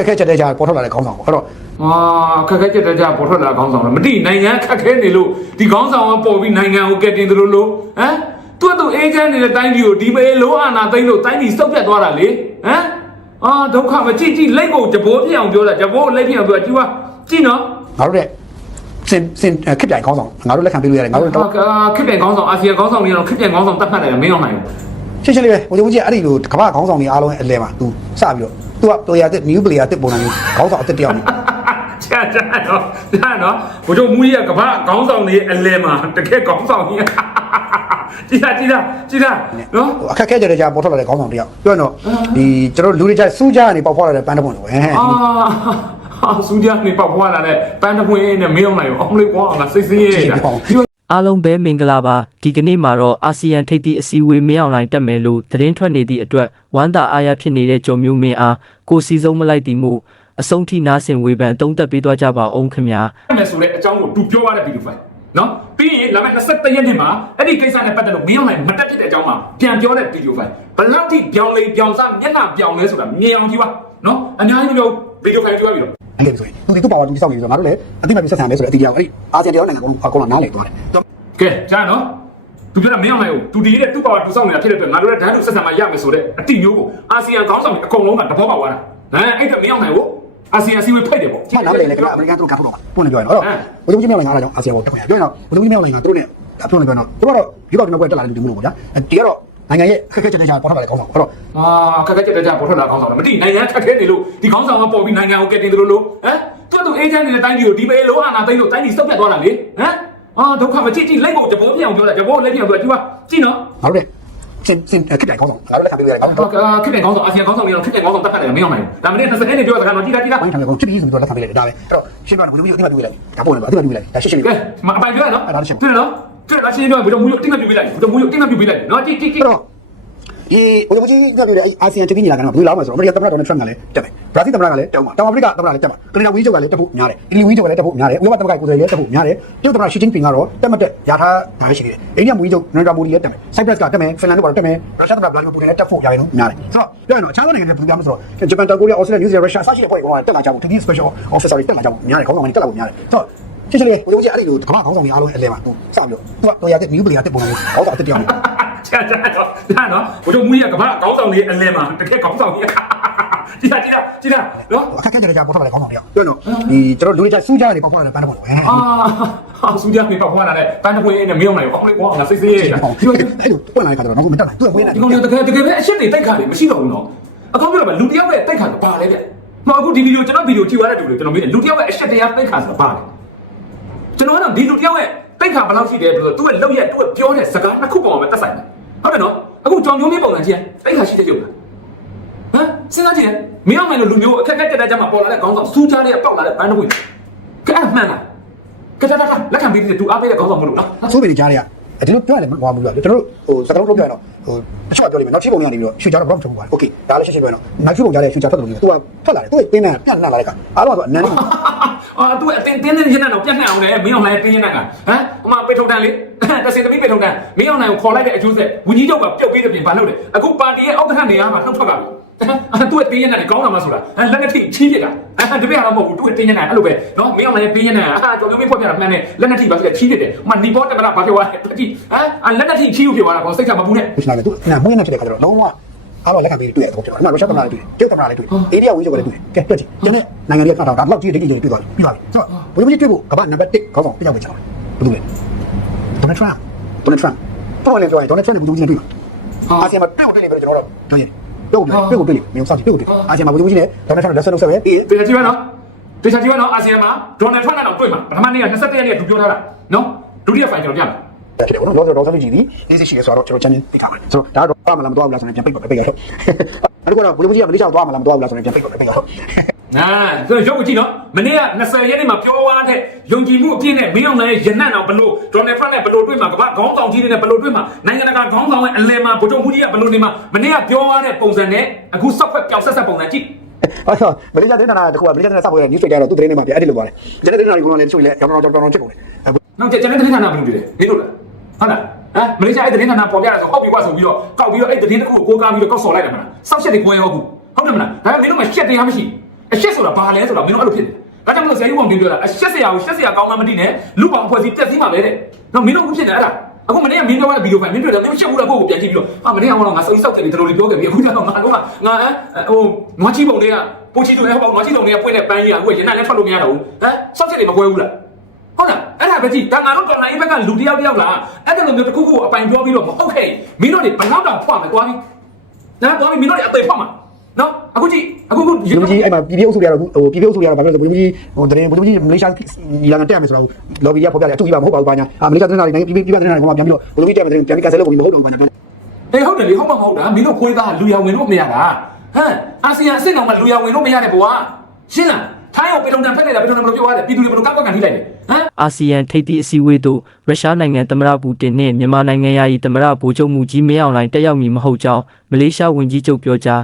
က်ခဲချက်တဲ့ကြာပေါ်ထွက်လာတဲ့ခေါင်းဆောင်ပေါ့အဲ့တော့အာခက်ခဲကြက်တဲ့ကြပေါ်ထွက်လာခေါင်းဆောင်လားမတိနိုင်ငံခက်ခဲနေလို့ဒီခေါင်းဆောင်ကပေါ်ပြီးနိုင်ငံကိုကယ်တင်သလိုလိုဟမ်သူ့သူအေဂျင့်နေတဲ့တိုင်းပြည်ကိုဒီပေလိုအာနာသိမ့်လို့တိုင်းပြည်စုပ်ပြတ်သွားတာလေဟမ်အာဒုက္ခမကြည့်ကြည့်လက်ကိုကြဘိုးပြအောင်ပြောတာကြဘိုးလက်ပြအောင်ပြောကြည့်ပါကြည့်နော်ငါတို့တဲ့စင်စင်ခစ်ပြိုင်ခေါင်းဆောင်ငါတို့လက်ခံပေးလို့ရတယ်ငါတို့တော့အာခက်ပြန်ခေါင်းဆောင်အာဆီယံခေါင်းဆောင်တွေကတော့ခက်ပြန်ခေါင်းဆောင်တတ်မှတ်တယ်မင်းအောင်နိုင်ဘူး ရှင်းရှင်းလေးပဲဘုံကြီးအဲ့ဒီလိုကမ္ဘာခေါင်းဆောင်တွေအားလုံးရဲ့အလဲမှာ तू စပြီးတော့ तू က player တစ် new player တစ်ပုံစံမျိုးခေါင်းဆောင်အစ်တစ်တယောက်နေချာချာတော့ချာနော်ဘုတို့မူကြီးကကမ္ဘာခေါင်းဆောင်တွေအလဲမှာတကယ်ခေါင်းဆောင်ကြီးကြည့်တာကြည့်တာကြည့်တာနော်အခက်ခဲကြတဲ့ကြာပေါ်ထွက်လာတဲ့ခေါင်းဆောင်တယောက်ပြောရင်တော့ဒီကျွန်တော်လူတွေကြစူးကြကနေပေါက်ဖွာလာတဲ့ပန်းတစ်ပွင့်လိုပဲဟဲ့အာဟာစူးကြနေပေါက်ဖွာလာတဲ့ပန်းတပွင့်နဲ့မင်းအောင်နိုင်အောင်လေးကွာငါစိတ်ဆင်းရဲတာ အားလုံးပဲမင်္ဂလာပါဒီကနေ့မှာတော့အာဆီယံထိပ်သီးအစည်းအဝေးမင်းအောင်လိုင်းတက်မယ်လို့သတင်းထွက်နေသည့်အတွက်ဝမ်းသာအားရဖြစ်နေတဲ့ကြုံမျိုးမင်းအားကိုစီဆုံးမလိုက်တည်မှုအဆုံးထိနားဆင်ဝေဖန်သုံးသပ်ပေးသွားကြပါအောင်ခင်ဗျာမယ်ဆိုတဲ့အကြောင်းကိုသူပြောရတဲ့ဗီဒီယိုဖိုင်နော်ပြီးရင်လာမယ့်23ရက်နေ့မှာအဲ့ဒီကိစ္စနဲ့ပတ်သက်လို့မင်းအောင်နိုင်မတက်ဖြစ်တဲ့အကြောင်းမှာပြန်ပြောတဲ့ဗီဒီယိုဖိုင်ဘယ်လောက်ထိပြောင်းလဲပြောင်းစားမျက်နှာပြောင်းလဲဆိုတာမြင်အောင်ကြည့်ပါနော်အများကြီးပြောဗီဒီယိုဖိုင်ကြည့်ပါပြီတော့အဲ့ဒီဆိုရင် तू ဒီသူ့ပါဝါ तू စောက်နေပြီးတော့ငါတို့လည်းအတိမတ်ပြီးဆက်ဆံမယ်ဆိုတဲ့အတီးတယောက်အဲ့ဒီအာဆီယံတယောက်နိုင်ငံကောင်အကောင်လာနားလေသွားတယ် ကဲကြားနော်သူပြောတာမင်းအောင်နိုင်ကိုသူဒီတဲ့သူ့ပါဝါသူစောင့်နေတာဖြစ်တဲ့အတွက်ငါတို့လည်းဓာတ်တူဆက်ဆံမှရမယ်ဆိုတဲ့အတိမျိုးကိုအာဆီယံခေါင်းဆောင်တွေအကုန်လုံးကသဘောပေါက်သွားတာဟမ်အဲ့ဒါမင်းအောင်နိုင်ကိုအာဆီယံစီဝေးဖိတ်တယ်ပေါ့ချက်နားလေလေကအမေရိကန်တို့ကဖုတ်တော့ပွင့်နေပြောရင်တော့ဘုံကြီးမြောက်နိုင်ငံအားကြောင့်အာဆီယံကိုတက်ခွင့်ရပြောရင်တော့ဘုံကြီးမြောက်နိုင်ငံတို့နဲ့အပြောနေပြောတော့သူကတော့ဒီတော့ဒီနောက်ကွယ်တက်လာတဲ့လူတွေမလို့ပေါ့ဗျာဒီကတော့နိုင်ငံရဲ့အခက်အခဲချက်တဲ့ကြာပေါ်ထွက်လာတဲ့ခေါင်းဆောင်အဲ့တော့အာခက်ခဲကြက်တဲ့ကြပေါ်ထွက်လာခေါင်းဆောင်တယ်မတိနိုင်ငံခက်ခဲနေလို့ဒီခေါင်းဆောင်ကပေါ်ပြီးနိုင်ငံကိုကယ်တင်သလိုလိုဟမ်သူ့သူအေဂျင့်နေတဲ့တိုင်းပြည်ကိုဒီပေလိုအာနာသိမ့်လို့တိုင်းပြည်စုပ်ပြတ်သွားတာလေဟမ် အာဒုက္ခမကြည့်ကြည့်လက်ကိုကြဘိုးပြအောင်ပြောတာကြဘိုးလက်ပြအောင်ပြောကြည့်ပါကြည့်နော်ငါတို့တဲ့စင်စင်ခစ်တိုင်ခေါင်းဆောင်ငါတို့လက်ခံပေးလို့ရတယ်ငါတို့တော့ခက်တဲ့ခေါင်းဆောင်အာဆီယံခေါင်းဆောင်တွေတော့ခက်တဲ့ခေါင်းဆောင်တတ်ခတ်တယ်မင်းအောင်နိုင်ဒါမနေ့20နှစ်ပြောတဲ့ခါတော့ကြည့်တာကြည့်တာဝိုင်းထားမယ်ကိုဖြစ်ပြီးဆိုပြီးတော့လက်ခံပေးလိုက်တယ်ဒါပဲအဲ့တော့ရှင်းပြတော့ဘုံကြီးအတိမတ်ပြုလိုက်ဒါပေါ်နေပါအတိမတ်ပြုလိုက်ဒါရှင်းရှင်းကဲမအပိုင်ပြောရနော်တွေ့နော်တွေ့လားရှင်းပြောဘယ်တော့မူရတိမပြပြလိုက်ဘယ်တော့မူရတိမပြပြလိုက်နော်ကြည့်ကြည့်ကြည့် အဲ့တော့ဒီဘုံကြီးကပြောတဲ့အာဆီယံတပင်းညီလာခံကဘယ်လိုလာမှာဆိုတော့အမေရိကန်သမ္မတဒေါ်နယ်ထရမ့်ကလည်းတက်မယ်ဘရာဇီးသမ္မတကလည်းတက်မှာတောင်အာဖရိကသမ္မတလည်းတက်မှာကနေဒါဝင်းချုပ်ကလည်းတက်ဖို့များတယ်အီလီဝင်းချုပ်ကလည်းတက်ဖို့များတယ်ဥရောပသမ္မတကိုယ်စားလှယ်လည်းတက်ဖို့များတယ်တရုတ်သမ္မတရှီကျင်းပင်ကတော့တက်မတက်ရထားဒါရှိနေတယ်အိန္ဒိယဝင်းချုပ်နန္ဒရာမိုဒီလည်းတက်မယ်ဆိုက်ပရပ်စ်ကတက်မယ်ဖင်လန်တို့ကတော့တက်မယ်ရုရှားသမ္မတဗလာဒီမီပူတင်လည်းတက်ဖို့ရတယ်လို့များတယ်ဆိုတော့ပြောရအောင်အခြားသောနိုင်ငံတွေဘယ်လိုများမဆိုတော့ဂျပန်တောင်ကိုရီးယားအော်စတြေးလျနယူးဇီလန်ရုရှားအစရှိတဲ့ဖွဲ့ကောင်ကတက်လာကြဖို့ TV special officer တွေတက်လာကြဖို့များတယ်ခေါင်းဆောင်တွေတက်လာဖို့များတယ်ဆိုတော့ရှင်းရှင်းလေးဘုံကြီးအဲ့ဒီလိုကမ္ဘာခေါင်းဆောင်တွေအားလုံးအလဲမှာသူစပြီးတော့သူကတော်ရတဲ့ new player တက်ပုံလေးခေါင်းဆောင်အတက်တယောက် ချာချာတော့ဒါနော်ဘုတို့မူရကမ္ဘာခေါင်းဆောင်တွေအလဲမှာတကယ်ခေါင်းဆောင်ကြီးကြည့်တာကြည့်တာကြည့်တာနော်အခက်အခဲကြတဲ့ကြာပေါ်ထွက်လာတဲ့ခေါင်းဆောင်တယောက်ပြောတော့ဒီကျွန်တော်လူတွေကြစူးကြတယ်ပေါ့ပေါ့လာတဲ့ပန်းတော့ပေါ့ဟဲ့အာဟာစူကြမေပေါက်ဖွာလာတဲ့ပန်းတပွေးနဲ့မင်းအောင်နိုင်အောင်လေးကွာငါစိတ်ဆေးရတာဒီလိုအဲ့လိုပွင့်လာတဲ့ခါကျတော့တော့မတက်နိုင်သူကဝင်းနေဒီကောင်တွေတကယ်တကယ်ပဲအရှက်တွေတိုက်ခါတွေမရှိတော့ဘူးနော်အကောင်းပြောတော့လူတယောက်ရဲ့တိုက်ခါကဘာလဲဗျမဟုတ်အခုဒီဗီဒီယိုကျွန်တော်ဗီဒီယိုကြည့်ရတဲ့လူတွေကျွန်တော်မေးတယ်လူတယောက်ရဲ့အရှက်တရားတိုက်ခါဆိုတာဘာလဲကျွန်တော်ကတော့ဒီလူတယောက်ရဲ့တိုက်ခါဘယ်လောက်ရှိတယ်ဆိုတော့သူ့ရဲ့လောက်ရဲ့သူ့ရဲ့ပြောတဲ့စကားနှစ်ခုပေါ်မှာတက်ဆိုင်တယ် ဟုတ်တယ်နော်အခုကြောင်မျိုးမျိုးပုံစံကြည့်တိုက်ခါရှိတဲ့ရုပ်လားဟမ်စဉ်းစားကြည့်မင်းအောင်မယ်လို့လူမျိုးအခက်အခဲတက်တဲ့ကြမှာပေါ်လာတဲ့ခေါင်းဆောင်စူးကြတဲ့ပေါက်လာတဲ့ဘန်းတပွေးကဲအဲ့မှန်လားကဲတာတာလက်ခံပြီးတဲ့သူအားပေးတဲ့ခေါင်းဆောင်မလို့နော် ဆိုးပေကြားရအဲ့ဒီလိုပြောရတယ်မကွာဘူးလားကျွန်တော်တို့ဟိုစကားလုံးပြောရတော့ဟိုအချက်ပြောလိမ့်မယ်နောက်ချိပုံနေပြီးတော့ရှူကြတော့ဘာမှမထုတ်ဘူးပါโอเคဒါလည်းရှင်းရှင်းပြောတော့နောက်ချိပုံကြားတဲ့ရှူကြထွက်တယ်လို့သူကထွက်လာတယ်သူကတင်းနေပြန့်နှံ့လာတဲ့ခါအားလုံးကတော့အနန်းလေး အာသူအတင်းတင်းတင်းရနေတော့ပြတ်နှံ့အောင်လေမင်းအောင်နိုင်တင်းရနေကဟမ်ဟိုမှာပိတ်ထုတ်တန်းလေ တစင်သမီးပိတ်ထုတ်တန်းမင်းအောင်နိုင်ကိုခေါ်လိုက်တဲ့အကျိုးဆက်ဝင်းကြီးချုပ်ကပြုတ်ပေးတဲ့ပြင်ဘာလုပ်လဲအခုပါတီရဲ့အောက်ကထနေရာမှာနှုတ်ထွက်ပါပြီအဲ့သူ့တင်းရနေကောင်းတာမဆိုတာလက်နဲ့ထိချီးပြတာအဲ့တပည့်ကတော့မဟုတ်ဘူးသူ့တင်းရနေအဲ့လိုပဲနော်မင်းအောင်နိုင်တင်းရနေအာကြော်မျိုးမင်းဖွက်ပြတာမှန်တယ်လက်နဲ့ထိပါဆိုချီးပြတယ်ဟိုမှာနီပေါ်တက်မလားဘာပြောရလဲကြည့်ဟမ်လက်နဲ့ထိချီးကိုပြောတာကောစိတ်ကမပူနဲ့ရှင်းလာတယ်သူနာမွေးနေတဲ့ခါကျတော့လုံးဝအားလုံးလက်ခံပြီးတွေ့ရတော့ကျွန်တော်ရုရှားသမ္မတလည်းတွေ့တယ်တရုတ်သမ္မတလည်းတွေ့တယ်အိန္ဒိယဝင်းချုပ်ကလည်းတွေ့တယ်ကဲတွေ့ကြည့်ကျွန်တော်နိုင်ငံတွေကခါတော့ဒါလောက်ကြည့်တိတိကျကျတွေ့သွားပြီပြီးပါပြီဆိုတော့ဘယ်လိုမျိုးတွေ့ဖို့ကမ္ဘာနံပါတ်1ခေါင်းဆောင်ပြကြောက်ပဲကျွန်တော်ဘယ်လိုလဲ ဒေါ်နယ်ထရမ့်ဒေါ်နယ်ထရမ့်ပေါ်လည်းပြောရင်ဒေါ်နယ်ထရမ့်နဲ့ဘယ်လိုကြီးနေတွေ့မှာအာဆီယံမှာတွေ့ကိုတွေ့နေပြီကျွန်တော်တို့ပြောရင်တွေ့ကိုတွေ့ကိုတွေ့လေမျိုးစောင့်ကြည့်တွေ့ကိုတွေ့အာဆီယံမှာဘယ်လိုကြီးနဲ့ဒေါ်နယ်ထရမ့်လက်ဆက်လုပ်ဆက်ပဲပြီးရင်တေချာကြည့်ပါနော်တေချာကြည့်ပါနော်အာဆီယံမှာဒေါ်နယ်ထရန့်နဲ့တော့တွေ့မှာပထမနေ့က21ရက်နေ့ကသူပြောထားတာနော်ဒုတိယဖိုင်ကျွန်တော်ပြမယ် ဖြစ်တယ်ဘောနော်လောလောဆယ်ကြီးဒီလေးစိရှိရဲဆိုတော့ကျွန်တော်ချန်နယ်ပြထားပါတယ်ဆိုတော့ဒါတော့သွားမလားမသွားဘူးလားဆိုရင်ပြန်ပိတ်ပါပိတ်ရတော့အဲ့တော့ဘယ်လိုကြီးကမလေးချောင်းသွားမလားမသွားဘူးလားဆိုရင်ပြန်ပိတ်ပါပိတ်ရတော့နာဆိုတော့ရုပ်ကိုကြည့်နော်မနေ့က20ရက်နေ့မှာပြောသွားတဲ့ယုံကြည်မှုအပြည့်နဲ့မင်းအောင်လည်းရနတ်အောင်ဘလို့ဒေါ်နယ်ထရန့်နဲ့ဘလို့တွေ့မှာကမ္ဘာခေါင်းဆောင်ကြီးတွေနဲ့ဘလို့တွေ့မှာနိုင်ငံတကာခေါင်းဆောင်ရဲ့အလဲမှာဗိုလ်ချုပ်မှုကြီးကဘလို့နေမှာမနေ့ကပြောသွားတဲ့ပုံစံနဲ့အခုစောက်ဖက်ပြောက်ဆက်ဆက်ပုံစံကြည့်အဲ့တော့မလေးချောင်းတင်းနာတခုကမလေးချောင်းတင်းစပ်ပေါ်ရ news feed ကတော့သူ့သတင်းထဲမှာပြအဲ့ဒီလိုပါတယ်ကျွန်တော်တင်းနာကလည်းချို့လေရောင်းရောင်းတောင်းတောင်းဖြစ်ပုံလေနောက်ကျကျွန်တော်သတင်းဌာနဘယ်လိုတွေ့လဲမင်းတို့လား ဟုတ်လားဟမ်မလေးရှားအဲ့သတင်းဌာနပေါ်ပြတာဆိုဟုတ်ပြီကွာဆိုပြီးတော့ကောက်ပြီးတော့အဲ့သတင်းတစ်ခုကိုကိုးကားပြီးတော့ကောက်ဆော်လိုက်တယ်မလားစောက်ချက်တွေကိုယ်ရောဟုတ်ဟုတ်တယ်မလားဒါပေမဲ့မင်းတို့မှာရှက်တရားမရှိအရှက်ဆိုတာဘာလဲဆိုတာမင်းတို့အဲ့လိုဖြစ်နေဒါကြောင့်မလို့ဆရာကြီးဝန်ပြောတာအရှက်ဆရာကိုရှက်ဆရာကောင်းမှမသိနဲ့လူပေါင်းအဖွဲ့အစည်းတက်စီးမှာပဲတဲ့နော်မင်းတို့အခုဖြစ်နေအဲ့ဒါအခုမနေ့ကမင်းပြောတဲ့ဗီဒီယိုဖိုင်မင်းတွေ့တယ်မင်းရှက်ဘူးလားကိုယ့်ကိုပြန်ကြည့်ပြီးတော့အာမနေ့ကတော့ငါစိတ်ဆောက်တယ်ဒီလိုလေးပြောခဲ့ပြီအခုကျတော့ငါတော့ငါဟိုငွားချီပုံလေးကပိုချီတူနဲ့ဟောငွားချီပုံလေးကပွင့်တဲ့ပန်းကြီးကအခုရနက်လည်းထွက်လို့မရတော့ဘူးဟမ်ဆောက်ချက်တွေမကွဲဘူးလားဟုတ်လားအဲ့ဒါ ပဲကြည့်ဒါငါတို့တော်လိုင်းဘက်ကလူတယောက်တယောက်လားအဲ့ဒါလိုမျိုးတစ်ခုခုအပိုင်ပြောပြီးတော့ဟုတ်ကဲ့မင်းတို့တွေဘယ်တော့တော့ဖွာမယ်ကွာနားသွားပြီးမင်းတို့တွေအသေးဖွာမှာနော်အခုကြည့်အခုခုဘုရားကြီးအဲ့မှာပြည်ပြအုပ်စုရတော့ဟိုပြည်ပြအုပ်စုရတော့ဘာလို့လဲဆိုဘုရားကြီးဟိုတရင်ဘုရားကြီးမလေးရှားညီလာခံတက်ရမယ်ဆိုတော့လော်ဘီရဖော်ပြတယ်အတူကြီးပါမဟုတ်ပါဘူးဘာညာအာမလေးရှားသတင်းစာတွေပြည်ပြပြည်ပြသတင်းစာတွေကပြန်ပြီးတော့ဘုရားကြီးတက်မယ်ဆိုရင်ပြန်ပြီးကန်ဆယ်လုပ်ပြီးမဟုတ်တော့ဘူးဘာညာပြောအေးဟုတ်တယ်လေဟုတ်မှာမဟုတ်တာမင်းတို့ခွေးသားလူရဝင်လို့မရတာဟမ်အာဆီယံအစ်စ်တော်မှာလူရဝင်လို့မရတဲ့ဘွာရှင်းလားထိုင်းအောင်ပြည်လုံးတန်ဖက်နေတာပြည်လုံးတန်ဘယ်လိုပြောရလဲပြည်သူတွေဘယ်လိုကောက်ကောက်ကန်ထိလိုက်လဲဟမ် အာဆီယံထိပ်သီးအစည်းအဝေးသို့ရုရှားနိုင်ငံသမ္မတပူတင်နှင့်မြန်မာနိုင်ငံယာယီသမ္မတဗိုလ်ချုပ်မူကြီးမင်းအောင်လှိုင်တက်ရောက်မည်မဟုတ်ကြောင်းမလေးရှားဝန်ကြီးချုပ်ပြောကြား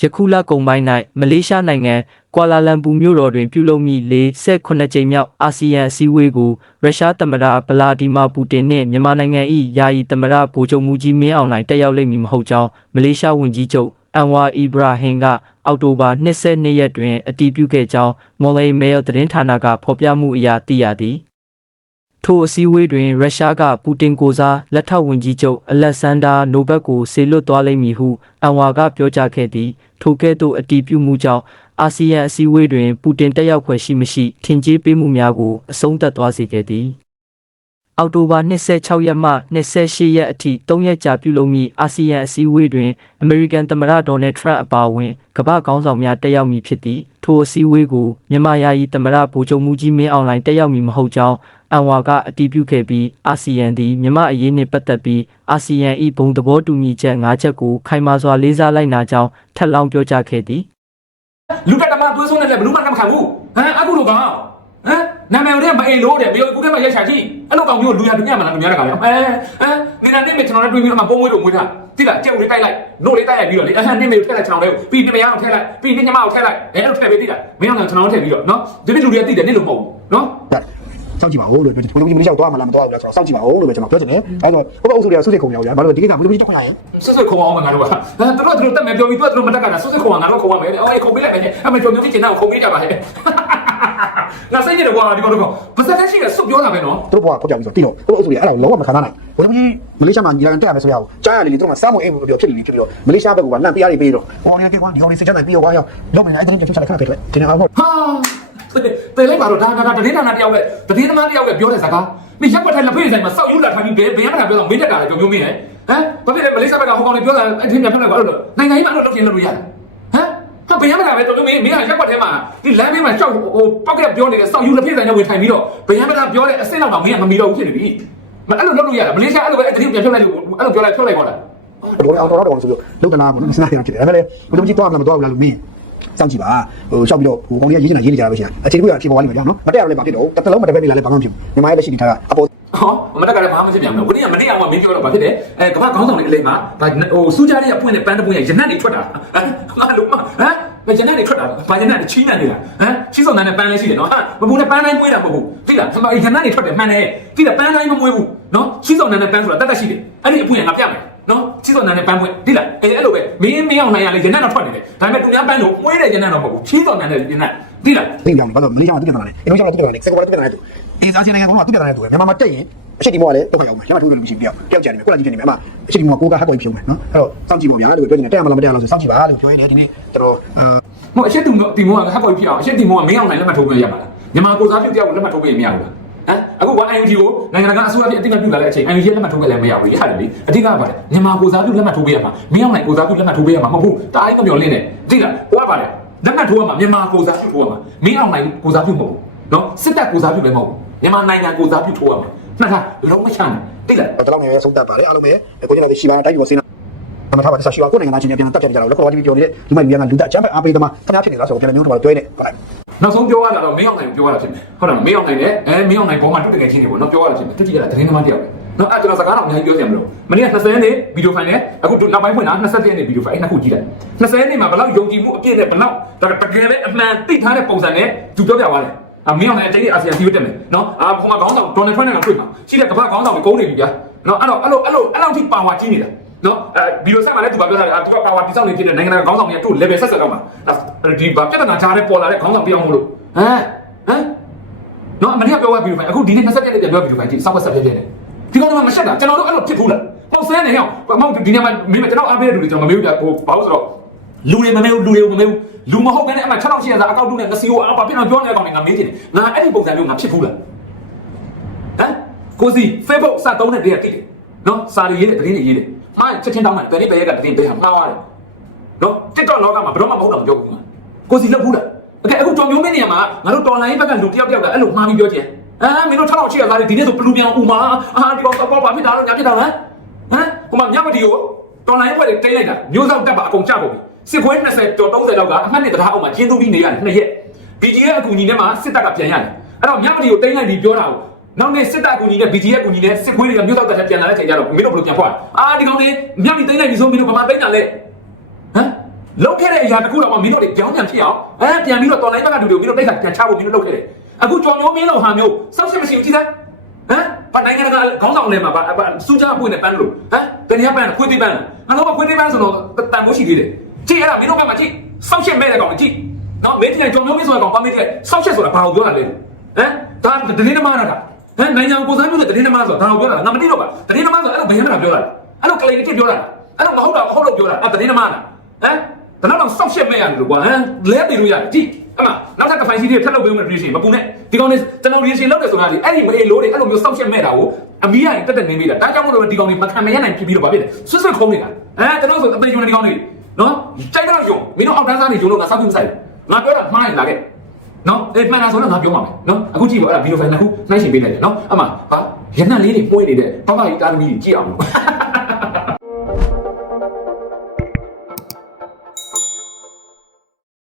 ယခုလကုန်ပိုင်း၌မလေးရှားနိုင်ငံကွာလာလမ်ပူမြို့တော်တွင်ပြုလုပ်မည့်48ကြိမ်မြောက်အာဆီယံအစည်းအဝေးကိုရုရှားသမ္မတဗလာဒီမာပူတင်နှင့်မြန်မာနိုင်ငံ၏ယာယီသမ္မတဗိုလ်ချုပ်မူကြီးမင်းအောင်လှိုင်တက်ရောက်လိမ့်မည်မဟုတ်ကြောင်းမလေးရှားဝန်ကြီးချုပ် အန်ဝါအီဘရာဟင်က အောက်တိုဘာ22ရက်တွင်အတည်ပြုခဲ့ကြောင်းမော်လေးမဲယသတင်းဌာနကဖော်ပြမှုအရသိရသည်ထိုအစည်းအဝေးတွင်ရုရှားကပူတင်ကိုစားလက်ထောက်ဝန်ကြီးချုပ်အလက်ဆန်ဒါနိုဘက်ကိုဆေလွတ်သွားလိမ့်မည်ဟုအန်ဝါကပြောကြားခဲ့သည်ထိုကဲ့သို့အတည်ပြုမှုကြောင့်အာဆီယံအစည်းအဝေးတွင်ပူတင်တက်ရောက်ဖွယ်ရှိမရှိထင်ကြေးပေးမှုများကိုအဆုံးသတ်သွားစေခဲ့သည် အောက်တိုဘာ26ရက်မှ28ရက်အထိ3ရက်ကြာပြုလုပ်မည့်အာဆီယံအစည်းအဝေးတွင်အမေရိကန်သမ္မတဒေါ်နယ်ထရန့်အပါအဝင်ကမ္ဘာခေါင်းဆောင်များတက်ရောက်မည်ဖြစ်သည်ထိုအစည်းအဝေးကိုမြန်မာယာယီသမ္မတဗိုလ်ချုပ်မူကြီးမင်းအောင်လှိုင်တက်ရောက်မည်မဟုတ်ကြောင်းအန်ဝါကအတည်ပြုခဲ့ပြီးအာဆီယံသည်မြန်မာအရေးနှင့်ပတ်သက်ပြီးအာဆီယံ၏ဘုံသဘောတူညီချက်၅ချက်ကိုခိုင်မာစွာလေးစားလိုက်နာကြောင်းထပ်လောင်းပြောကြားခဲ့သည်လူတက်တမသွေးဆုံးနေတယ်ဘယ်သူမှလက်မခံဘူးဟမ်အခုလိုကောင် ဟမ်နာမည်တွေကမအိမ်လို့တဲ့မြေကူထဲမှာရိုက်ချကြည့်အဲ့လိုကောင်မျိုးလူရပြညမှာလားလူများတကာလေအဲဟမ်နေနာနေမေကျွန်တော်တို့တွေ့ပြီးတော့မှပုံမွေးလို့မွေးတာတိကကြက်ဦးလေးတိုက်လိုက်နို့လေးတိုက်လိုက်ပြီးတော့လေအဟန်နေမေထည့်လိုက်ကျွန်တော်လေးပြီးနေမရအောင်ထည့်လိုက်ပြီးနေညမအောင်ထည့်လိုက်အဲအဲ့လိုထည့်ပေးတိကမင်းအောင်ကျွန်တော်ထည့်ပြီးတော့နော်ဒီနေ့လူတွေကတိတယ်နေလို့မဟုတ်ဘူးနော်စောင့်ကြည့်ပါဦးလို့ပြောချင်ဘုရားကြီးမလေးရှားသွားမှလားမသွားဘူးလားဆိုတော့စောင့်ကြည့်ပါဦးလို့ပဲကျွန်တော်ပြောချင်တယ်အဲဆိုဟိုဘအုပ်စုတွေကဆုစိတ်ခုံရအောင်ညာဘာလို့ဒီကိစ္စဘုရားကြီးတောက်ခွင့်ရရင်ဆွဆွခုံအောင်ငါတို့ကအဲတို့တို့တက်မယ်ပြောပြီးတို့မတက်ကတာဆွဆွခုံအောင်ငါတို့ခုံရမယ်အော်ခုံပေးလိုက်မယ်အမေတို့မျိုးချင်းတော့ခုံပေးကြပါဟဲ့ ငါစိတ်ကြတယ်ကွာဒီကောင်တို့ကပါစက်တက်ရှိတယ်စွတ်ပြောတာပဲနော်သူတို့ဘွားဖောက်ပြပြီးဆိုတိတော့ဟိုဘအုပ်စုတွေအဲ့ဒါလုံးဝမခံနိုင်ဘုရားကြီးမလေးရှားမှာညီလာခံတက်ရမယ်ဆိုရအောင်ကြားရလေလေသူတို့ကစားမွေအိမ်ကိုပြောဖြစ်နေပြီဖြစ်ပြီးတော့မလေးရှားဘက်ကလန့်ပေးရနေပေးတော့ဟောနေကေကွာဒီကောင်လေးစကြတယ်ပြီးတော့ကွာရောက်လုံးမနေအဲ့ဒီပြန်ချလိုက်ခဏပဲတင်နေအောင်ဟုတ်ဟာတေးလိုက်ပါတော့ဒါဒါဒါတည်င်းဌာနတယောက်ပဲတည်င်းသမားတယောက်ပဲပြောတဲ့စကားမင်းရက်ွက်ထိုင်လက်ဖေးဆိုင်မှာစောက်ယူလာထားပြီးဘယ်ဘယ်မှာပြောတော့မင်းတက်တာလေကြောမျိုးမင်းဟဲ့ဟမ်ဘာဖြစ်လဲမလေးရှားဘက်ကဟောကောင်လေးပြောတာအဲ့ဒီမြန်ဖက်လိုက်ပါလို့နိုင်ငံကြီးမှာအဲ့လိုလုပ်ရင်လုပ်လို့ရတယ်ဟမ်ဟာ ဘယ်မှာပဲတော်လို့မင်းမင်းကရက်ွက်ထဲမှာဒီလမ်းဘေးမှာကြောက်ဟိုပောက်ကပြောနေတဲ့စောက်ယူလက်ဖေးဆိုင်နဲ့ဝင်ထိုင်ပြီးတော့ဘယ်မှာပြောတဲ့အစ်စ်လောက်တော့မင်းကမမီတော့ဘူးဖြစ်နေပြီမအဲ့လိုလုပ်လို့ရတယ်မလေးရှားအဲ့လိုပဲအဲ့ဒီပြန်ဖြုတ်လိုက်လို့အဲ့လိုပြောလိုက်ဖြုတ်လိုက်ပါလားတော်တော်အောင်တော်တော်ဆိုပြီးလုတ်တနာပေါ့နော်စဉ်းစားရဖြစ်တယ်ဒါပေမဲ့ဘုရားကြီးသွားမလားမသွားဘူးလားလို့မင်းစောင့်ကြည့်ပါဟိုရှောက်ပြီးတော့ဟိုကောင်လေးကရေးနေတာရေးနေကြတာပဲရှင်အခြေတစ်ခုကဖြစ်ပေါ်သွားလိမ့်မယ်ကြောက်နော်မတက်ရလည်းမဖြစ်တော့တစ်လုံးမတက်ပဲနေလာလည်းဘာမှမဖြစ်ဘူးညီမရဲ့လက်ရှိဒီထားကအပေါ်ဟောမနက်ကလည်းဘာမှမဖြစ်ပြန်ဘူး။ဝင်းကမနေ့ကမှမင်းပြောတော့ဘာဖြစ်လဲ။အဲကမ္ဘာခေါင်းဆောင်တွေအလိမ့်မှာဒါဟိုစူးကြတဲ့ပွင့်တဲ့ပန်းတပွင့်ရရနတ်တွေထွက်တာ။ငါလုံးမဟမ် မရနတ်တွေထွက်တာ။ဘာရနတ်တွေချင်းနေနေတာ။ဟမ်ချီစောနန်းနဲ့ပန်းလေးရှိတယ်နော်။ဟာမပူနဲ့ပန်းတိုင်းမွေးတာမဟုတ်ဘူး။သိလား။ဟိုရနတ်တွေထွက်တယ်မှန်တယ်။သိလားပန်းတိုင်းမမွေးဘူး။နော်ချီစောနန်းနဲ့ပန်းဆိုတာတတ်တတ်ရှိတယ်။အဲ့ဒီအပွင့်ကငါပြမယ်။ နော်ချီစောနန်းနဲ့ပန်းပွင့်သိလား။အဲအဲ့လိုပဲမင်းမင်းအောင်နိုင်ရလေရနတ်တော့ထွက်နေတယ်။ဒါပေမဲ့သူများပန်းလို့မွေးတဲ့ရနတ်တော့မဟုတ်ဘူး။ချီစောနန်းနဲ့ရနတ်သိလား။သိပြောင်းဘာလို့မလေးရှားမှာတူတယ်လားအင်ဒိုနီးရှားမှာတူတယ်လားစကားပေါ်တူတယ်လားတူအေးစားချင်းနိုင်ငံကတူတယ်လားတူမြန်မာမှာတက်ရင်အရှိတီမောကလည်းဒုက္ခရောက်မယ်ရမထိုးတယ်လို့ရှိရင်ပြောပြောက်ကြတယ်ကိုလာကြည့်နေမယ်အမအရှိတီမောကိုကဟက်ကိုဖြုံးမယ်နော်အဲ့တော့စောင့်ကြည့်ပါဗျာလို့ပြောနေတယ်တက်ရမလားမတက်ရလားဆိုစောင့်ကြည့်ပါလို့ပြောရင်းနဲ့ဒီနေ့တော်တော်အာမဟုတ်အချက်တူတီမောကဟပ်ပေါ်ဖြစ်အောင်အချက်တီမောကမင်းအောင်နိုင်လက်မှတ်ထိုးပေးရမှာလားမြန်မာကိုစားပြုတ်တယောက်လက်မှတ်ထိုးပေးရင်မရဘူးလား ဟမ်အခုက IUG ကိုနိုင်ငံတကာအစိုးရပြည်အတိအကျပြုလာတဲ့အချိန် IUG လက်မှတ်ထိုးပေးလည်းမရဘူးလေဟာလေအတိအကပါလေမြန်မာကိုစားပြုတ်လက်မှတ်ထိုးပေးရမှာမင်းအောင်နိုင်ကိုစားပြုတ်လက်မှတ်ထိုးပေးရမှာမဟုတ်ဘူးတားအိမ်မပြောလင်းနဲ့သိလားဟိုကပါလေလက်မှတ်ထိုးရမှာမြန်မာကိုစားပြုတ်ထိုးရမှာမင်းအောင်နိုင်ကိုစားပြုတ်မဟုတ်ဘူးနော်စစ်တပ်ကိုစားပြုတ်လည်းမဟုတ်ဘူးမြန်မာနိုင်ငံကိုစားပြုတ်ထိုးရမှာနှစ်ခါလုံးမချမ်းသိလားတော်တော်ငယ်ဆုံးတတ်ပါလေအားလုံးပဲကိုကျင်လာတဲ့ရှီပါတိုက်ပြီးတော့စင်းအမထားပါတဆရှိပါကိုနိုင်ငံသားချင်းပြန်တက်ကြတယ်ကြတော့လက်ကော်တီပြောနေတဲ့ဒီမိုက်မြန်ကလူတက်အချမ်းပဲအားပေးသမားခဏဖြစ်နေလားဆိုတော့ပြန်မျိုးတော့တွဲနေပါလိုက် နောက်ဆုံးပြောရတာတော့မင်းအောင်နိုင်ကိုပြောရတာဖြစ်မယ်ဟုတ်တယ်မင်းအောင်နိုင်လည်းအဲမင်းအောင်နိုင်ဘောမှာတွေ့တကယ်ချင်းတွေပေါ့နော်ပြောရတာဖြစ်မယ်တက်ကြည့်ရတာသတင်းသမားတယောက်နော်အဲ့ကျွန်တော်စကားတော့အများကြီးပြောစရာမလိုမနေ့က20ရက်နေ့ဗီဒီယိုဖိုင်နဲ့အခုနောက်ပိုင်းဖွင့်တာ20ရက်နေ့ဗီဒီယိုဖိုင်အဲ့နှစ်ခုကြည့်လိုက်20ရက်နေ့မှာဘယ်လောက်ယုံကြည်မှုအပြည့်နဲ့ဘယ်လောက်ဒါတကယ်ပဲအမှန်သိထားတဲ့ပုံစံနဲ့သူပြောပြသွားတယ်အမင်းအောင်နိုင်အတိတ်အာဆီယံစီးပွားတက်မယ်နော်အာဘုံမှာခေါင်းဆောင်ဒေါ်နယ်ထရန့်နဲ့ကတွေ့မှာရှိတဲ့ကမ္ဘာခေါင်းဆောင်ကိုကုန်းနေပြီဗျာနော်အဲ့တော့အဲ့လိုအဲ့လိုအဲ့လောက်ထိပါဝါကြီးနေတာ နော်အဲဒီလိုဆက်မှာလဲသူကပြောတာလေသူကပါဝါတိစောက်နေဖြစ်တဲ့နိုင်ငံတကာခေါင်းဆောင်တွေကသူ့ level ဆက်ဆက်တော့မှာဒီဘာပြဿနာကြားတဲ့ပေါ်လာတဲ့ခေါင်းဆောင်ပြောင်းမလို့ဟမ်ဟမ်နော်မနေ့ကပြောသွားပြီးတော့အခုဒီနေ့27ရက်နေ့ပြန်ပြောပြီးတော့ကြည့်စောက်ဆက်ပြည့်ပြည့်နေဒီကောင်ကမရှက်တာကျွန်တော်တို့အဲ့လိုဖြစ်ဘူးလားပေါ့ဆဲနေဟောင်းမောင်ဒီနေ့မှမင်းကျွန်တော်အားပေးတဲ့လူတွေကျွန်တော်မမေးဘူးပြဟိုဘာလို့ဆိုတော့လူတွေမမေးဘူးလူတွေမမေးဘူးလူမဟုတ်ဘဲနဲ့အမှ6800စာအကောက်တုနဲ့ငစီကိုအဘာဖြစ်တော့ပြောနေတဲ့ကောင်တွေကမေးချင်တယ်ငါအဲ့ဒီပုံစံမျိုးငါဖြစ်ဘူးလားဟမ်ကိုစီ Facebook စတုံးတဲ့တည်းကတိတယ်နော်စာရီရေးတဲ့သတင်းတွေရေးတယ် မားချက်ချင်းတောင်းတယ်ဘယ်နေ့ဘယ်ရက်ကတည်ပေးဟာမှားရတယ်နော် TikTok လောကမှာဘယ်တော့မှမဟုတ်တော့ပြောဘူးကိုစီလက်ဘူးလားအကဲအခုတော်မျိုးမင်းနေရာမှာငါတို့တော်လိုင်းဘက်ကလူတယောက်တယောက်ကအဲ့လိုမှားပြီးပြောကြတယ်အဲမင်းတို့ထားတော့ချစ်ရသားဒီနေ့ဆိုဘလူးမြန်ဥမာအာဒီကောင်တော့ဘာဖြစ်တာလဲညာဖြစ်တာလဲဟမ်ဟိုမှာမြတ်မတီကိုတော်လိုင်းဘက်တွေတိတ်လိုက်တာမျိုးဆောင်တက်ပါအကုန်ကြပါပြီစစ်ခွဲ20တော်30လောက်ကအမှတ်နဲ့တရားအောင်မှာကျင်းသူပြီးနေရ2ရက် BG ရဲ့အကူအညီနဲ့မှစစ်တပ်ကပြန်ရတယ်အဲ့တော့မြတ်မတီကိုတိတ်လိုက်ပြီးပြောတာကို နောက်နေ့စစ်တပ်အကူကြီးနဲ့ BG ရဲ့အကူကြီးနဲ့စစ်ခွေးတွေကမြို့တော့တက်ပြန်လာတဲ့ချိန်ကျတော့မင်းတို့ဘယ်လိုပြန်ဖွာအာဒီကောင်လေးမြတ်ပြီးသိမ့်လိုက်ပြီဆိုမင်းတို့ဘာမှသိမ့်တာလဲဟမ်လောက်ခဲ့တဲ့အရာတခုတော့မှမင်းတို့တွေကြောင်းပြန်ဖြစ်အောင်အဲပြန်ပြီးတော့တော်လိုင်းဘက်ကလူတွေကိုမင်းတို့တိတ်ခါပြန်ချဖို့မင်းတို့လုပ်ခဲ့တယ်အခုကြော်မျိုးမင်းတို့ဟာမျိုးစောက်ရှက်မရှိဘူးကြည့်သားဟမ်ဘာနိုင်ငံတကာခေါင်းဆောင်လဲမှာဗာစူးကြပွင့်နဲ့ပန်းလို့ဟမ်တနည်းပန်းခွေးသိပန်းငါတို့ကခွေးသိပန်းဆိုတော့တန်မိုးရှိသေးတယ်ကြည့်အဲ့ဒါမင်းတို့ကမှကြည့်စောက်ရှက်မဲ့တဲ့ကောင်ကြည့်နော်မင်းတင်ကြော်မျိုးမင်းဆိုတဲ့ကောင်ပါမင်းတဲ့စောက်ရှက်ဆိုတာဘာကိုပြောတာလဲဟမ်ဒါတတိယမနာတာ ဟဲ့နိုင်ငံကိုစားမျိုးတဲ့တရင်သမားဆိုတာဒါကိုပြောတာငါမသိတော့ပါတရင်သမားဆိုအဲ့လိုဘယ်မှာပြောတာအဲ့လိုကလိန်တစ်ပြောတာအဲ့လိုမဟုတ်တာမဟုတ်လို့ပြောတာအဲ့တရင်သမားလားဟမ်ဒါတော့စောက်ရှက်မဲ့ရတယ်လို့ကွာဟမ်လဲပြီးလို့ရတယ်ကြည့်အမနောက်ထပ်ကဖိုင်စီတွေထပ်လုပ်ပေးမယ် reaction မပူနဲ့ဒီကောင်လေးကျွန်တော် reaction လုပ်တယ်ဆိုတာဒီအဲ့ဒီမအေလို့တွေအဲ့လိုမျိုးစောက်ရှက်မဲ့တာကိုအမီးရတက်တက်နေမိတာဒါကြောင့်မလို့ဒီကောင်လေးမခံမရနိုင်ဖြစ်ပြီးတော့ဗာဖြစ်တယ်ဆွဆွခုံးနေတာအဲကျွန်တော်ဆိုအသေးယုံနေဒီကောင်လေးနော်ကြိုက်တော့ယုံမင်းတို့အောက်တန်းစားနေယုံလို့ငါစောက်ပြီးမဆိုင်ငါပြောတာမှားရင်လာခဲ့ နော်အေးမှန်တာဆိုတော့ငါပြောပါမယ်နော်အခုကြည့်ပါအဲ့ဒါဗီဒီယိုဖိုင်နှစ်ခုနှိုင်းရှင်ပေးလိုက်တယ်နော်အမှဟာရနက်လေးတွေပွေးနေတဲ့ဘဘကြီးတာသမီကြီးကြည့်အောင်လို့